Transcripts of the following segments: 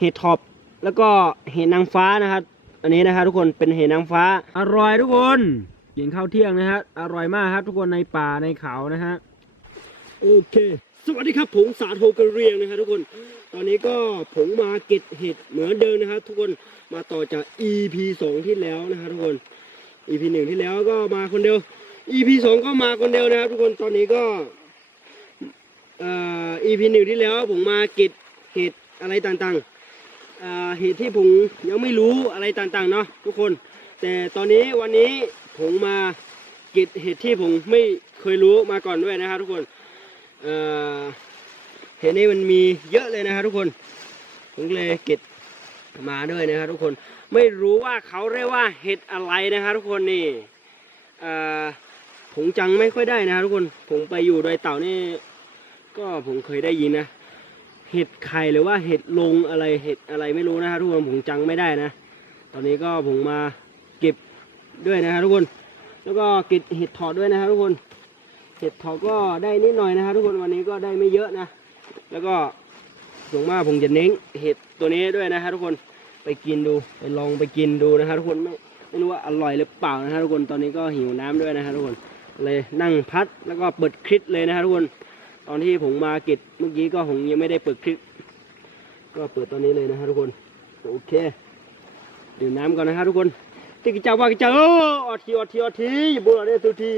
เห็ดท็อปแล้วก็เห็ดนางฟ้านะครับ อันนี้นะครับทุกคนเป็นเห็ดนางฟ้า อร่อยทุกคนกินข้าวเที่ยงนะฮะอร่อยมากครับทุกคนในป่าในเขานะฮะโอเค สวัสดีครับผมสาโทกระเรียงนะครับทุกคน ตอนนี้ก็ผมมาเก็บเห็ดเหมือนเดิมนะครับทุกคนมาต่อจาก EP สองที่แล้วนะครับทุกคน EP หนึ่งที่แล้วก็มาคนเดียว EP สองก็มาคนเดียวนะครับ ทุกคนตอนนี้ก็เอ่อ EP หนึ่งที่แล้วผมมาเก็บเห็ดอะไรต่างๆ เห็ดที่ผมยังไม่รู้อะไรต่างๆเนาะทุกคน แต่ตอนนี้วันนี้ผมมาเก็บเห็ดที่ผมไม่เคยรู้มาก่อนด้วยนะครับทุกคนเห็ดนี้มันมีเยอะเลยนะครับทุกคนผมเลยเก็บมาด้วยนะครับทุกคนไม่รู้ว่าเขาเรียกว่าเห็ดอะไรนะครับทุกคนนี่ผมจังไม่ค่อยได้นะครับทุกคนผมไปอยู่ดอยเต่านี่ก็ผมเคยได้ยินนะ เห็ดไข่หรือว่าเห็ดลงอะไรเห็ดอะไรไม่รู้นะครับทุกคนผมจังไม่ได้นะ ตอนนี้ก็ผมมาเก็บด้วยนะครับทุกคน แล้วก็เก็บเห็ดถอดด้วยนะครับทุกคน เห็ดถอดก็ได้นิดหน่อยนะครับทุกคนวันนี้ก็ได้ไม่เยอะนะ แล้วก็ส่วนมาผมจะเน้นเห็ดตัวนี้ด้วยนะครับทุกคนไปกินดูไปลองไปกินดูนะครับทุกคนไม่ไม่รู้ว่าอร่อยหรือเปล่านะครับทุกคนตอนนี้ก็หิวน้ำด้วยนะครับทุกคนเลยนั่งพัดแล้วก็เปิดคลิปเลยนะครับทุกคน อนที่ผมมาก็บเมื่อกี้ก็ผมยังไม่ได้เปิดคลิป ก็เปิดตอนนี้เลยนะครับทุกคน โอเคดื่มน้ำก่อนนะครับทุกคนติกิจาว่ากิจาเอออทีอดทีอดทีอย่าบุญอะไรสุที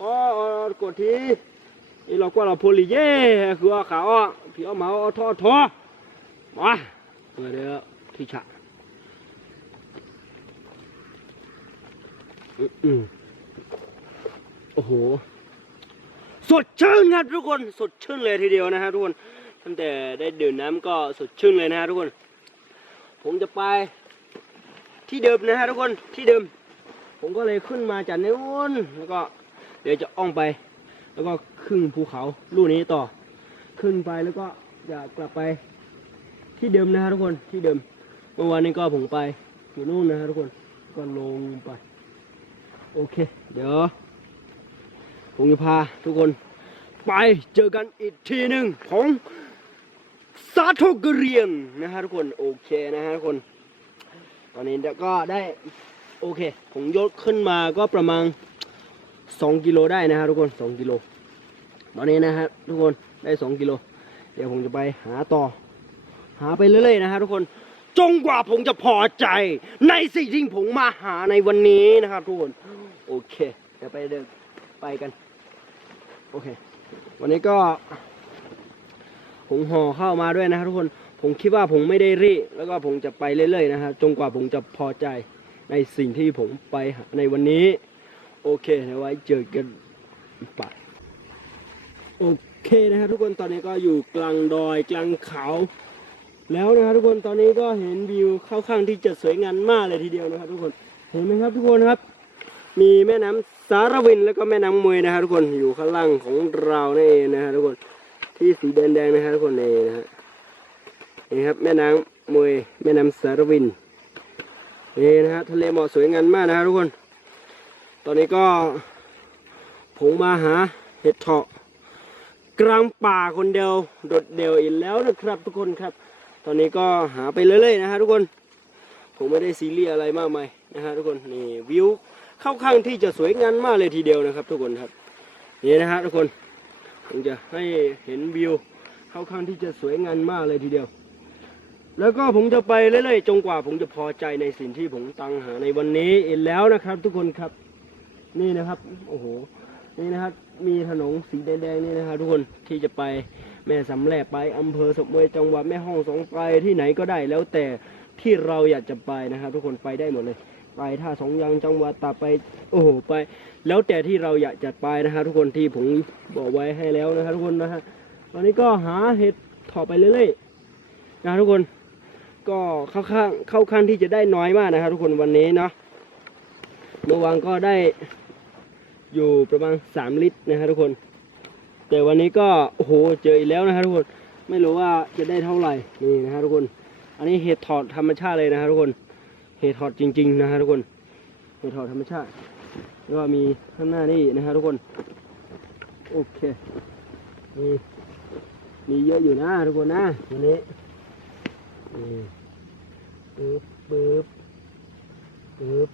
อ๋ออกดทีนี่เราก็เราโพลีเย่คือขาวอะพี่เอาเมาเอท่อท่อมาเปิดเดียวที่ฉะอือืมโอ้โห สดชื่นครับทุกคนสดชื่นเลยทีเดียวนะฮะทุกคนตั้งแต่ได้ดื่มน้ำก็สดชื่นเลยนะฮะทุกคน ผมจะไปที่เดิมนะฮะทุกคนที่เดิม ผมก็เลยขึ้นมาจากนู้นแล้วก็เดี๋ยวจะอ้อมไป แล้วก็ขึ้นภูเขาลูกนี้ต่อ ขึ้นไปแล้วก็จะกลับไปที่เดิมนะฮะทุกคนที่เดิม เมื่อวานนี้ก็ผมไปอยู่นู่นนะฮะทุกคนก็ลงไป โอเค เดี๋ยว ผมจะพาทุกคนไปเจอกันอีกทีหนึ่งของสาธุกเรียงนะฮะทุกคนโอเคนะฮะทุกคน ตอนนี้เดี๋ยวก็ได้โอเค ผมยกขึ้นมาก็ประมาณ2กิโลได้นะฮะทุกคน2กิโลตอนนี้นะฮะทุกคนได้2กิโลเดี๋ยวผมจะไปหาต่อ หาไปเรื่อยๆนะฮะทุกคนจงกว่าผมจะพอใจ ในสิ่งที่ผมมาหาในวันนี้นะครับทุกคน โอเค เดี๋ยวไปเดินไปกัน โอเค วันนี้ก็ผมห่อเข้าวมาด้วยนะครับทุกคน ผมคิดว่าผมไม่ได้รีแล้วก็ผมจะไปเรื่อยๆนะครับจนกว่าผมจะพอใจในสิ่งที่ผมไปในวันนี้ โอเคไว้เจอกันไปโอเคนะครับทุกคนตอนนี้ก็อยู่กลางดอยกลางเขา แล้วนะครับทุกคนตอนนี้ก็เห็นวิวเข้าข้างที่จะสวยงามมากเลยทีเดียวนะครับทุกคนเห็นไหมครับทุกคนครับ มีแม่น้ำ สารวินแล้วก็แม่น้ำมวยนะครับทุกคนอยู่ข้างล่างของเรานี่เองนะฮะทุกคนที่สีแดงๆนะฮะทุกคนนี่นะฮะนี่ครับแม่น้ำมวยแม่น้ำสารวินนี่นะฮะทะเลหมอกสวยงามมากนะฮะทุกคน ตอนนี้ก็ผมมาหาเห็ดเถาะกลางป่าคนเดียวโดดเดี่ยวอีกแล้วนะครับ ทุกคนครับ ตอนนี้ก็หาไปเรื่อยๆนะฮะทุกคน ผมไม่ได้ซีเรียสอะไรมากมายนะฮะทุกคนนี่วิว เข้าข้างที่จะสวยงามมากเลยทีเดียวนะครับ ทุกคนครับนี่นะฮะทุกคนผมจะให้เห็นวิวเข้าข้างที่จะสวยงามมากเลยทีเดียว แล้วก็ผมจะไปเรื่อยๆจนกว่าผมจะพอใจในสิ่งที่ผมตั้งหาในวันนี้อีกแล้วนะครับ ทุกคนครับ นี่นะครับโอ้โหนี่นะครับมีถนนสีแดงๆนี่นะครับทุกคนที่จะไปแม่สำแลบไปอำเภอสมมวยจังหวัดแม่ฮ่องสองไปที่ไหนก็ได้แล้วแต่ที่เราอยากจะไปนะครับ ทุกคนไปได้หมดเลย ไปท่าสองยางจังหวัดตากไปโอ้โหไป แล้วแต่ที่เราอยากจะไปนะฮะทุกคนที่ผมบอกไว้ให้แล้วนะครับทุกคนนะฮะตอนนี้ก็หาเห็ดถอไปเรื่อยๆนะทุกคน ก็เข้าข้างเข้าข้างที่จะได้น้อยมากนะครับทุกคนวันนี้เนาะเมื่อวานก็ได้อยู่ประมาณสามลิตรนะครับทุกคน แต่วันนี้ก็โอ้โหเจออีกแล้วนะครับทุกคนไม่รู้ว่าจะได้เท่าไหร่นี่นะครับทุกคน อันนี้เห็ดถอดธรรมชาติเลยนะครับทุกคน เห็ดถอดจริง ๆ นะฮะทุกคน เห็ดถอดธรรมชาติแล้วก็มีข้างหน้านี่นะฮะทุกคน โอเค มี มีเยอะอยู่นะทุกคนนะวันนี้นี่ปึ๊บปึ๊บปึ๊บ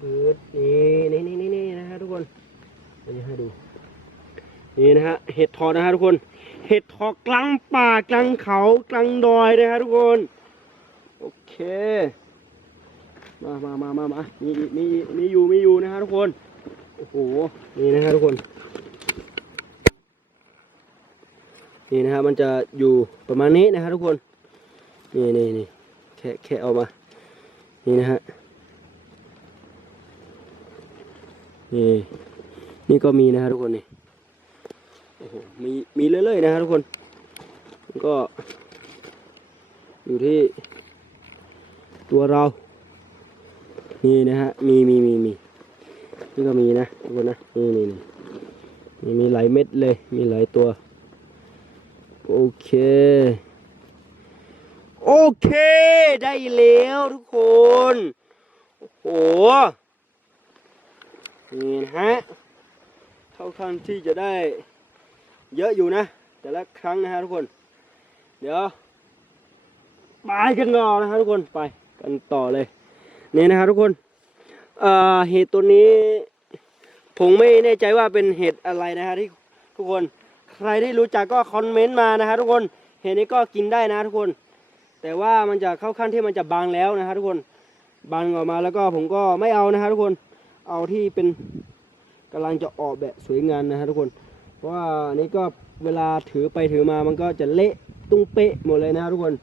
ปึ๊บนี่นี่นี่นี่นี่นะฮะทุกคนนี่ให้ดู นี่นะฮะ เห็ดทอนะฮะทุกคน เห็ดทอกลางป่ากลางเขากลางดอยนะฮะทุกคน โอเค มามามามามามีมีมีอยู่มีอยู่นะฮะทุกคน โอ้โห นี่นะฮะทุกคน นี่นะฮะมันจะอยู่ประมาณนี้นะฮะทุกคน นี่นี่นี่แค่แค่เอามา นี่นะฮะ นี่ นี่ก็มีนะฮะทุกคนนี่ โอ้โห มีมีเรื่อยๆนะฮะทุกคนมันก็อยู่ที่ ตัวเรา นี่นะฮะ มีมีมีมีนี่ก็มีนะทุกคนนะ นี่นี่นี่มีมีหลายเม็ดเลย มีหลายตัว โอเค โอเค ได้แล้วทุกคน โอ้โห นี่นะฮะเข้าข้างที่จะได้เยอะอยู่นะ แต่ละครั้งนะฮะทุกคน เดี๋ยวไปกันต่อนะฮะทุกคนไป กันต่อเลยนี่นะฮะทุกคนเอ่อเห็ดตัวนี้ ผมไม่แน่ใจว่าเป็นเห็ดอะไรนะฮะที่ทุกคน ใครที่รู้จักก็คอมเมนต์มานะฮะทุกคนเห็ดนี้ก็กินได้นะทุกคน แต่ว่ามันจะเข้าขั้นที่มันจะบางแล้วนะฮะทุกคนบางออกมาแล้วก็ผมก็ไม่เอานะฮะทุกคนเอาที่เป็นกำลังจะออกแบบสวยงามนะฮะทุกคน เพราะว่านี้ก็เวลาถือไปถือมามันก็จะเละตุ้งเป๊ะหมดเลยนะฮะทุกคน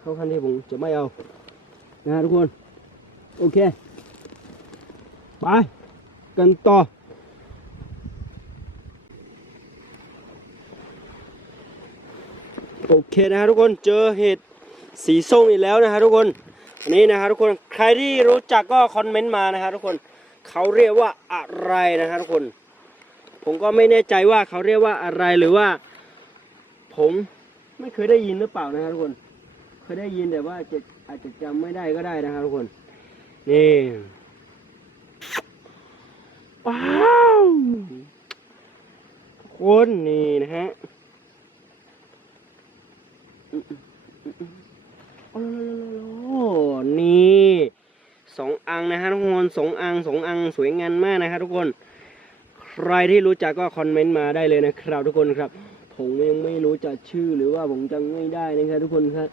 เข้าขั้นที่ผมจะไม่เอานะทุกคน โอเค ไป กันต่อโอเคนะฮะทุกคนเจอเห็ดสีส้มอีกแล้วนะฮะทุกคนอันนี้นะฮะทุกคนใครที่รู้จักก็คอมเมนต์มานะฮะทุกคนเขาเรียกว่าอะไรนะฮะทุกคน ผมก็ไม่แน่ใจว่าเขาเรียกว่าอะไรหรือว่า ผมไม่เคยได้ยินหรือเปล่านะฮะทุกคน เคยได้ยินแต่ว่าจะอาจจะจำไม่ได้ก็ได้นะฮะทุกคน นี่ว้าวคนนี่นะฮะโอ้โหนี่สองอังนะฮะทุกคนสองอังสองอังสวยงามมากนะครับทุกคน ใครที่รู้จักก็คอมเมนต์มาได้เลยนะครับทุกคนครับ ผมยังไม่รู้จักชื่อหรือว่าผมจำไม่ได้นะครับทุกคนครับ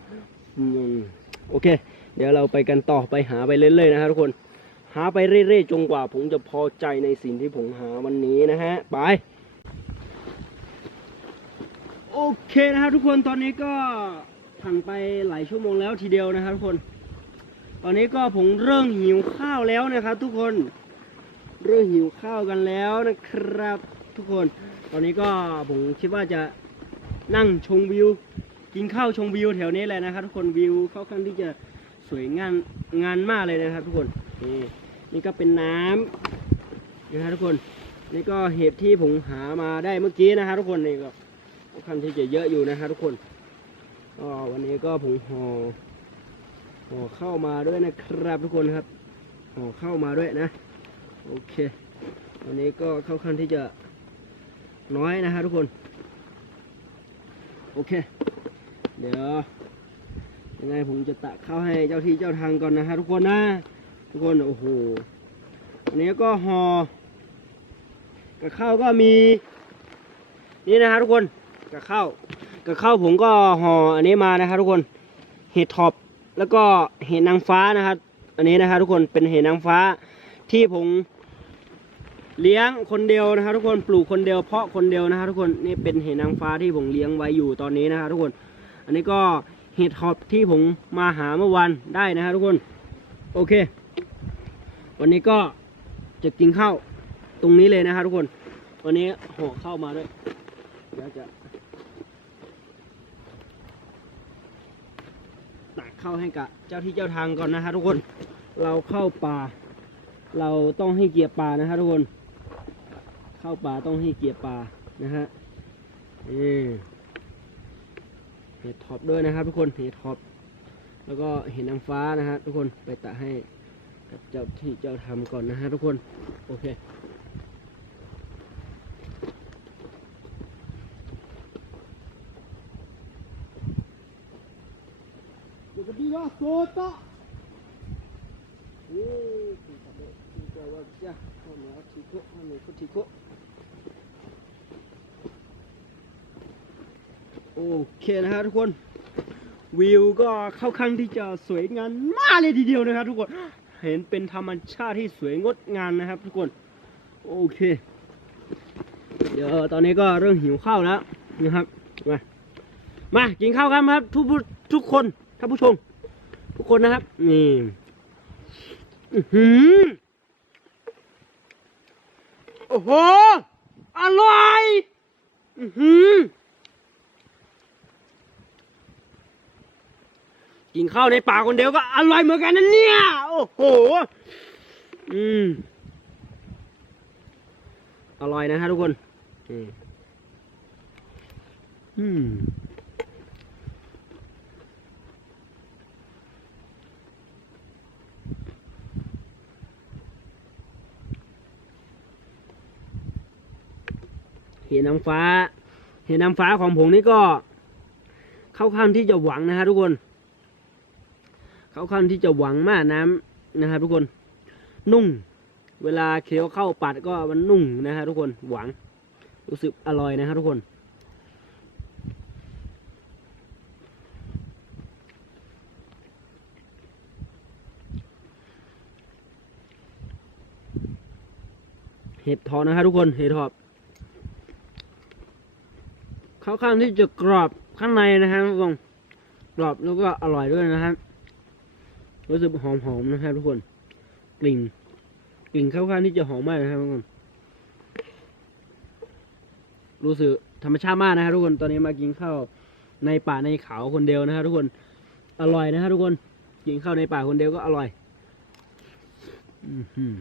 โอเค เดี๋ยวเราไปกันต่อไปหาไปเรื่อยๆนะครับทุกคน หาไปเรื่อยๆจนกว่าผมจะพอใจในสิ่งที่ผมหาวันนี้นะฮะ ไป โอเคนะครับทุกคนตอนนี้ก็ผ่านไปหลายชั่วโมงแล้วทีเดียวนะครับทุกคน ตอนนี้ก็ผมเริ่มหิวข้าวแล้วนะครับทุกคน เริ่มหิวข้าวกันแล้วนะครับ ทุกคน ตอนนี้ก็ผมคิดว่าจะนั่งชมวิว กินข้าวชมวิวแถวนี้แหละนะครับ ทุกคนวิวเข้าข้างที่จะสวยงามงานมากเลยนะครับ ทุกคนนี่นี่ก็เป็นน้ำนะครับทุกคนนี่ก็เห็ดที่ผมหามาได้เมื่อกี้นะครับทุกคนนี่ก็ค่อนข้างที่จะเยอะอยู่นะฮะทุกคนก็วันนี้ก็ผมห่อห่อเข้ามาด้วยนะครับทุกคนครับห่อเข้ามาด้วยนะโอเควันนี้ก็เข้าขั้นที่จะน้อยนะฮะทุกคน โอเค เดี๋ยวยังไงผมจะตะเข้าให้เจ้าที่เจ้าทางก่อนนะฮะทุกคนนะทุกคนโอ้โหวันนี้ก็ห่อกับข้าวก็มี นี่นะฮะทุกคนกับข้าวกับข้าวผมก็ห่ออันนี้มานะครับทุกคนเห็ดท็อปแล้วก็เห็ดนางฟ้านะครับอันนี้นะครับทุกคนเป็นเห็ดนางฟ้าที่ผมเลี้ยงคนเดียวนะครับทุกคนปลูกคนเดียวเพาะคนเดียวนะครับทุกคนนี่เป็นเห็ดนางฟ้าที่ผมเลี้ยงไว้อยู่ตอนนี้นะครับทุกคน อันนี้ก็เห็ดท็อปที่ผมมาหาเมื่อวันได้นะครับทุกคน โอเค วันนี้ก็จะกินข้าวตรงนี้เลยนะครับทุกคน วันนี้ห่อข้าวมาด้วยเดี๋ยวจะตักข้าวให้กับเจ้าที่เจ้าทางก่อนนะฮะทุกคน เราเข้าป่า เราต้องให้เกียรติป่านะฮะทุกคน เข้าป่าต้องให้เกียรติป่านะฮะนี่ เห็ดท็อปด้วยนะครับ ทุกคนเห็ดท็อปแล้วก็เห็ดนางฟ้านะฮะทุกคนไปตักให้กับเจ้าที่เจ้าทำก่อนนะฮะทุกคนโอเคนก็ดีว่าโซตะโอ้ยคุณทำได้คุณจะว่าจ้ะข้าวเหนียวทีโก้ข้าวเหนียวก็ทีโก้ โอเคนะครับทุกคนวิวก็เข้าข้างที่จะสวยงามมากเลยทีเดียวนะครับทุกคนเห็นเป็นธรรมชาติที่สวยงดงามนะครับ ทุกคนโอเค เดี๋ยวตอนนี้ก็เริ่มหิวข้าวแล้วนะครับมามากินข้าวกันครับ ทุกทุกคนท่านผู้ชม ทุกคนนะครับนี่อือหือโอ้โหอร่อย อือหือ กินข้าวในป่าคนเดียวก็อร่อยเหมือนกันนะเนี่ย โอ้โห อืม อร่อยนะฮะทุกคนอืมเห็นนางฟ้า เห็นนางฟ้าของผมนี่ก็เข้าข้างที่จะหวังนะฮะทุกคน เขาข้างที่จะหวังมากน้ำนะครับ ทุกคนนุ่ง เวลาเคี้ยวเข้าปัดก็มันนุ่งนะฮะทุกคนหวังรู้สึกอร่อยนะฮะทุกคนเห็ดทอนะฮะทุกคนเห็ดทอบเข้าข้างที่จะกรอบข้างในนะฮะทุกคนกรอบแล้วก็อร่อยด้วยนะครับ รู้สึกหอมๆนะครับทุกคน กลิ่น กลิ่นข้าข้างที่จะหอมมากนะครับทุกคน รู้สึกธรรมชาติมากนะครับทุกคน ตอนนี้มากินข้าวในป่าในเขาคนเดียวนะครับทุกคน อร่อยนะครับทุกคน กินข้าวในป่าคนเดียวก็อร่อย อือหือ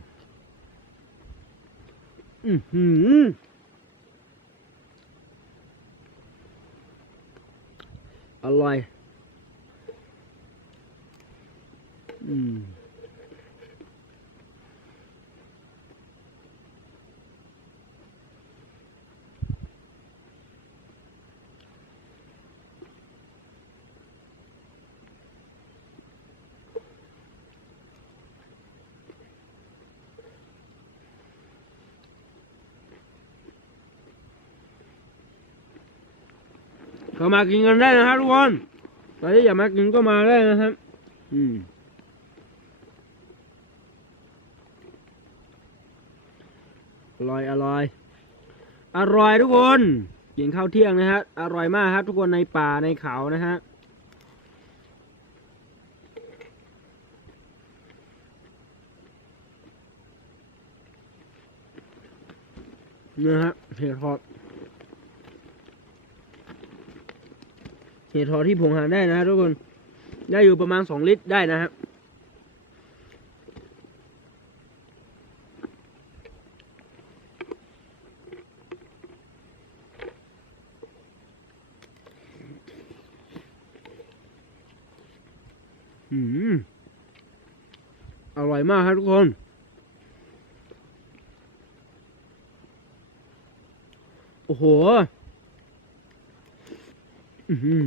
อือหืออร่อย อืมก็มากินกันได้นะครับทุกคนใครที่อยากมากินก็มาได้นะครับอืม ร่อยอร่อย อร่อยทุกคนกินข้าวเที่ยงนะฮะ อร่อยมากครับทุกคนในป่าในเขานะฮะเนะฮะเห็ดทอดเห็ดทอดที่ผมหาได้นะฮะทุกคน ได้อยู่ประมาณสองลิตรได้นะฮะ อืมอร่อยมากครับทุกคน โอ้โห อือหือ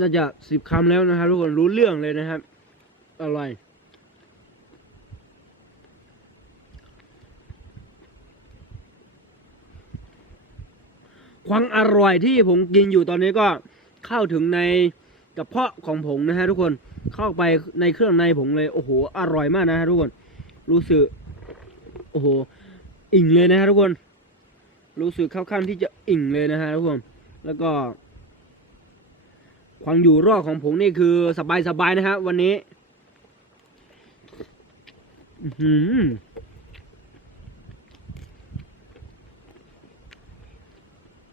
น่าจะสิบคำแล้วนะครับทุกคนรู้เรื่องเลยนะครับ อร่อย ความอร่อยที่ผมกินอยู่ตอนนี้ก็เข้าถึงในกระเพาะของผมนะฮะทุกคนเข้าไปในเครื่องในผมเลยโอ้โหอร่อยมากนะฮะทุกคน รู้สึกโอ้โหอิ่งเลยนะฮะทุกคน รู้สึกเข้าขั้นที่จะอิ่งเลยนะฮะทุกคนแล้วก็ความอยู่รอดของผมนี่คือสบายๆนะฮะวันนี้ อื้อหื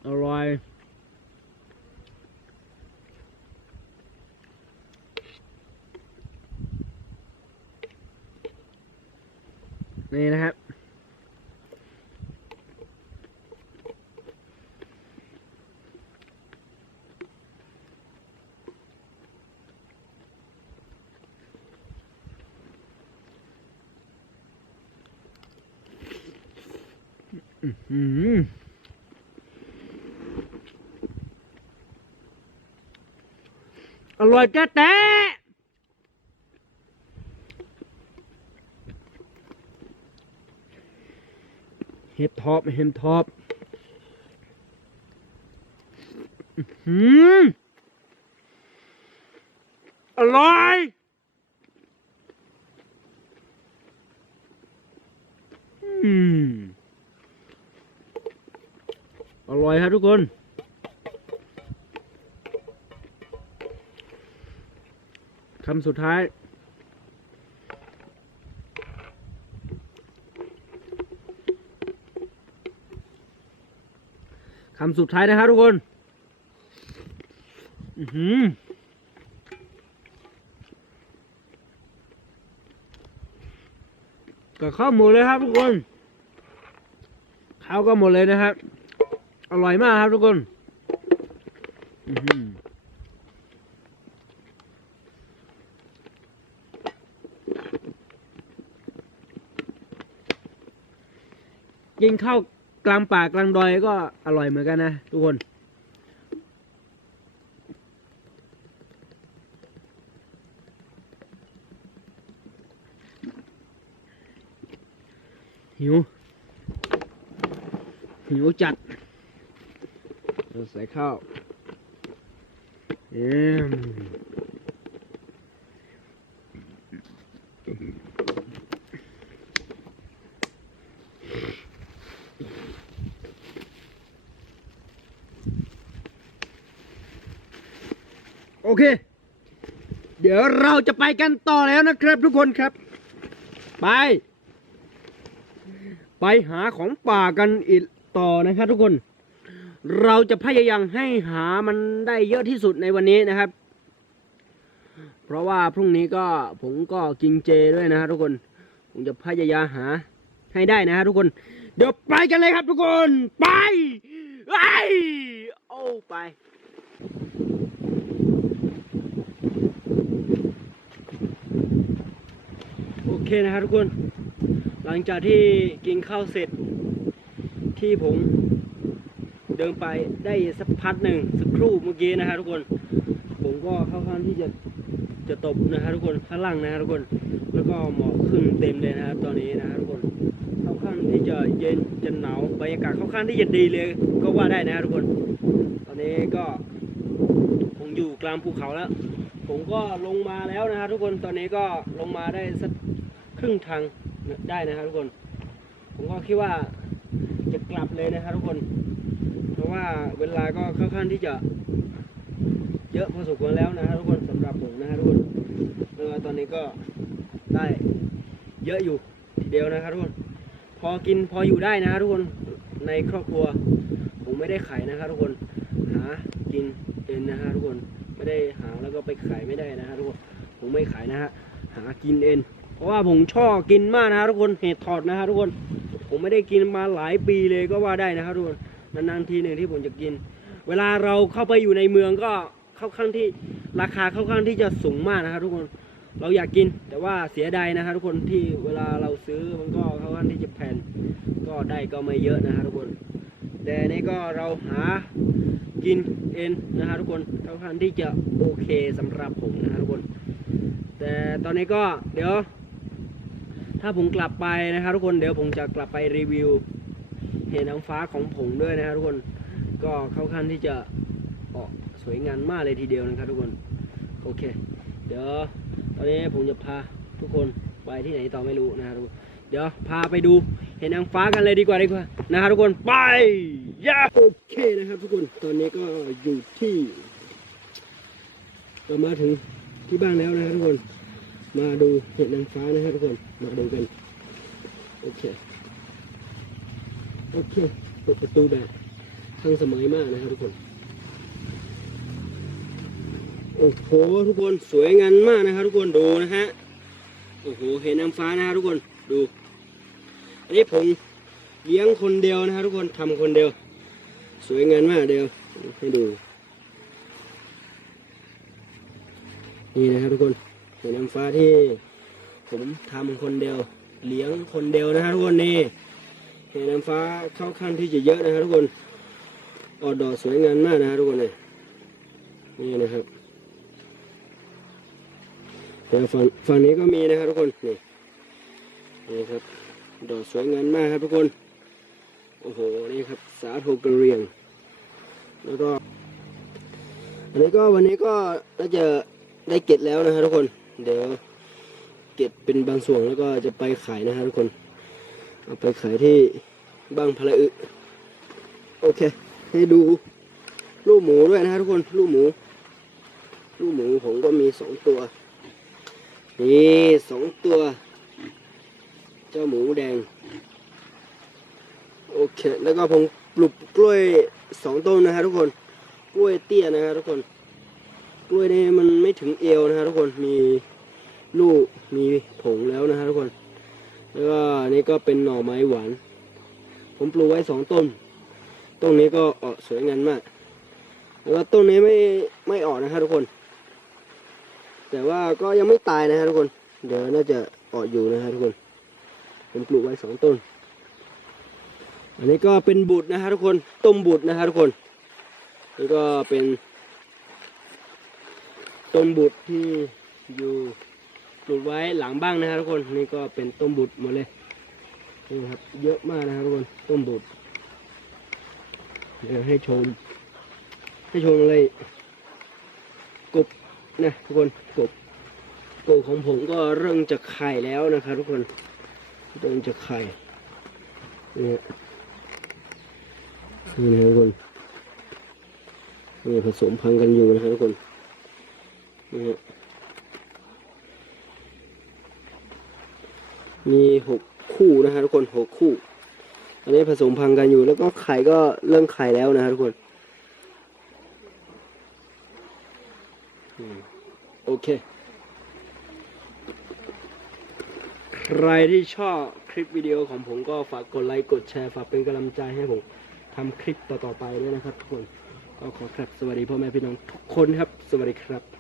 ออร่อยนี่นะครับ อ อื้อหืออ ร่อยจ๊ะแจ๊ะเห็ดท็อปเห็ดท็อปอื้อหืออร่อยอืมอร่อยครับทุกคนำสุดท้าย คำสุดท้ายนะครับทุกคน อือหือกับข้าวหมูเลยครับทุกคนข้าวก็หมดเลยนะครับ อร่อยมากครับทุกคน อือหือ กินข้าวกลางป่ากลางดอยก็อร่อยเหมือนกันนะทุกคน หิว หิวจัดใส่ข้าวเอ็ โอเค เดี๋ยวเราจะไปกันต่อแล้วนะครับทุกคนครับ ไป ไปหาของป่ากันอีกต่อนะครับทุกคน เราจะพยายามให้หามันได้เยอะที่สุดในวันนี้นะครับ เพราะว่าพรุ่งนี้ก็ผมก็กินเจด้วยนะครับทุกคน ผมจะพยายามหาให้ได้นะครับทุกคน เดี๋ยวไปกันเลยครับทุกคน ไป ไป โอ้ไป เคนะครับทุกคน หลังจากที่กินข้าวเสร็จ ที่ผมเดินไปได้สักพักหนึ่งสักครู่เมื่อกี้นะฮะทุกคน ผมก็เข้าข้างที่จะจะตบนะฮะทุกคนข้างล่างนะฮะทุกคน แล้วก็หมอกขึ้นเต็มเลยนะครับตอนนี้นะฮะทุกคนเข้าข้างที่จะเย็นจะหนาวบรรยากาศเข้าข้างที่จะดีเลย ก็ว่าได้นะฮะทุกคน ตอนนี้ก็ผมอยู่กลางภูเขาแล้ว ผมก็ลงมาแล้วนะฮะทุกคนตอนนี้ก็ลงมาได้สัก รึ่งทางได้นะครับทุกคน ผมก็คิดว่าจะกลับเลยนะครับทุกคน เพราะว่าเวลาก็ค่อนข้างที่จะ เยอะพอสมควรแล้วนะครับทุกคนสำหรับผมนะครับทุกคนเออตอนนี้ก็ได้เยอะอยู่ทีเดียวนะครับทุกคน พอกินพออยู่ได้นะครับทุกคนในครอบครัว ผมไม่ได้ขายนะครับทุกคนหากินเองนนะฮะทุกคนไม่ได้หาแล้วก็ไปขายไม่ได้นะฮะทุกคนผมไม่ขายนะฮะหากินเอง ว่าผมชอบกินมากนะทุกคนเห็ดถอดนะฮะทุกคน ผมไม่ได้กินมาหลายปีเลยก็ว่าได้นะครับทุกคนนานๆทีหนึ่งที่ผมจะกิน เวลาเราเข้าไปอยู่ในเมืองก็เข้าข้างที่ราคาเข้าข้างที่จะสูงมากนะครับทุกคนเราอยากกินแต่ว่าเสียดายนะครับทุกคนที่เวลาเราซื้อมันก็เข้าข้างที่จะแพงก็ได้ก็ไม่เยอะนะครับทุกคน แต่นี่ก็เราหากินเองนะครับทุกคนค่อนข้างที่จะโอเคสำหรับผมนะครับทุกคน แต่ตอนนี้ก็เดี๋ยว ถ้าผมกลับไปนะครับทุกคนเดี๋ยวผมจะกลับไปรีวิวเห็นนางฟ้าของผมด้วยนะครับทุกคนก็เข้าขั้นที่จะออกสวยงามมากเลยทีเดียวนะครับทุกคนโอเค เดี๋ยวตอนนี้ผมจะพาทุกคนไปที่ไหนต่อไม่รู้นะครับทุกคนเดี๋ยวพาไปดูเห็นนางฟ้ากันเลยดีกว่าดีกว่านะครับทุกคนไปยาโอเคนะครับทุกคนตอนนี้ก็อยู่ที่เรามาถึงที่บ้านแล้วนะครับทุกคน มาดูเห็ดนางฟ้านะครับทุกคน มาดูกัน โอเค โอเคเปิดประตูแบบทันสมัยมากนะครับทุกคน โอ้โหทุกคนสวยงามมากนะครับทุกคนดูนะฮะ โอ้โหเห็นนางฟ้านะครับทุกคนดู อันนี้ผมเลี้ยงคนเดียวนะครับทุกคนทำคนเดียว สวยงามมากเดียวให้ดู นี่นะครับทุกคนเห็นนางฟ้าที่ ผมทำคนเดียวเลี้ยงคนเดียวนะครับทุกคนนี่เห็นน้ำฟ้าเข้าขั้นที่จะเยอะนะครับทุกคนออกดอกสวยงามมากนะครับทุกคนเลยนี่นะครับเดี๋ยวฝั่งฝั่งนี้ก็มีนะครับทุกคนนี่นี่ครับดอกสวยงามมากครับทุกคนโอ้โหนี่ครับสาโทกระเรียง แล้วก็อันนี้ก็วันนี้ก็น่าจะได้เก็บแล้วนะครับทุกคนเดี๋ยว เก็บเป็นบางส่วนแล้วก็จะไปขายนะครับทุกคน เอาไปขายที่บางพละอึ โอเค ให้ดูลูกหมูด้วยนะครับทุกคนลูกหมู ลูกหมูผมก็มีสองตัว นี่สองตัว เจ้าหมูแดง โอเค แล้วก็ผมปลูกกล้วยสองต้นนะครับทุกคน กล้วยเตี้ยนะครับทุกคน กล้วยนี่มันไม่ถึงเอวนะครับทุกคน มี ลูกมีผงแล้วนะครับทุกคน แล้วก็นี่ก็เป็นหน่อไม้หวาน ผมปลูกไว้สองต้น ต้นนี้ก็ออกสวยงามมาก แล้วก็ต้นนี้ไม่ไม่ออกนะครับทุกคน แต่ว่าก็ยังไม่ตายนะครับทุกคน เดี๋ยวน่าจะออกอยู่นะครับทุกคน ผมปลูกไว้สองต้น อันนี้ก็เป็นบุตรนะครับทุกคน ต้มบุตรนะครับทุกคนนี่ก็เป็นต้นบุตรที่อยู่ ปลูกไว้หลังบ้างนะครับทุกคนนี่ก็เป็นต้มบุตรหมดเลยนี่ครับเยอะมากนะครับทุกคนต้มบุตรเดี๋ยวให้ชม ให้ชมอะไรกบนะทุกคนกบกบของผมก็เริ่มจะไข่แล้วนะครับทุกคนเริ่มจะไข่นี่ฮะนี่นะทุกคนนี่ผสมพันธุ์กันอยู่นะครับทุกคนนี่ฮะ มีหกคู่นะฮะทุกคนหกคู่ อันนี้ผสมพันธุ์กันอยู่ แล้วก็ไข่ก็เริ่มไข่แล้วนะฮะทุกคนอโอเค ใครที่ชอบคลิปวิดีโอของผมก็ฝากกดไลค์กดแชร์ฝากเป็นกำลังใจให้ผมทำคลิปต่อๆไปด้วยนะครับทุกคน ก็ขอครับสวัสดีพ่อแม่พี่น้องทุกคนครับ สวัสดีครับ